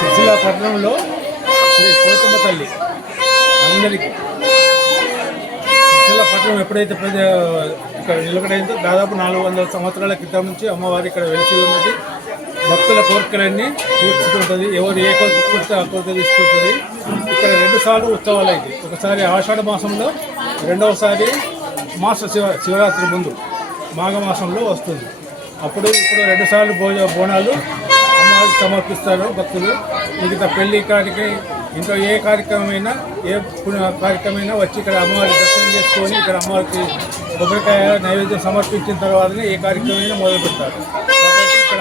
సిరిసిల్ల పట్టణంలో శ్రీ కోటమ్మ తల్లి అందరికీ సిరిసిల్ల పట్టణం ఎప్పుడైతే ఇక్కడ నిలకడైందో దాదాపు 400 సంవత్సరాల క్రితం నుంచి అమ్మవారి ఇక్కడ వెలిసి ఉన్నది. భక్తుల కోరికలన్నీ తీర్చుకుంటుంది. ఎవరు ఏ కోరిక పుడితే ఆ కోరిక తీసుకుంటుంది. ఇక్కడ 2 సార్లు ఉత్సవాలు అయితే, ఒకసారి ఆషాఢ మాసంలో, రెండవసారి శివరాత్రి ముందు మాఘమాసంలో వస్తుంది. ఇప్పుడు 2 సార్లు బోనాలు అమ్మవారికి సమర్పిస్తారు భక్తులు. మిగతా పెళ్లి ఇంకా ఏ కార్యక్రమమైనా, ఏ కార్యక్రమమైనా వచ్చి ఇక్కడ అమ్మవారి దర్శనం చేసుకొని ఇక్కడ అమ్మవారికి కొబ్బరికాయ నైవేద్యం సమర్పించిన తర్వాతనే ఏ కార్యక్రమమైనా మొదలు పెడతారు. కాబట్టి ఇక్కడ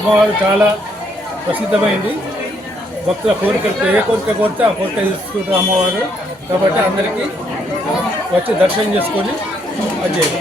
అమ్మవారు చాలా ప్రసిద్ధమైంది. భక్తుల కోరికలు ఏ కోరిక కోరితే ఆ కోరిక తీసుకుంటారు అమ్మవారు. కాబట్టి అందరికీ వచ్చి దర్శనం చేసుకొని వచ్చేది.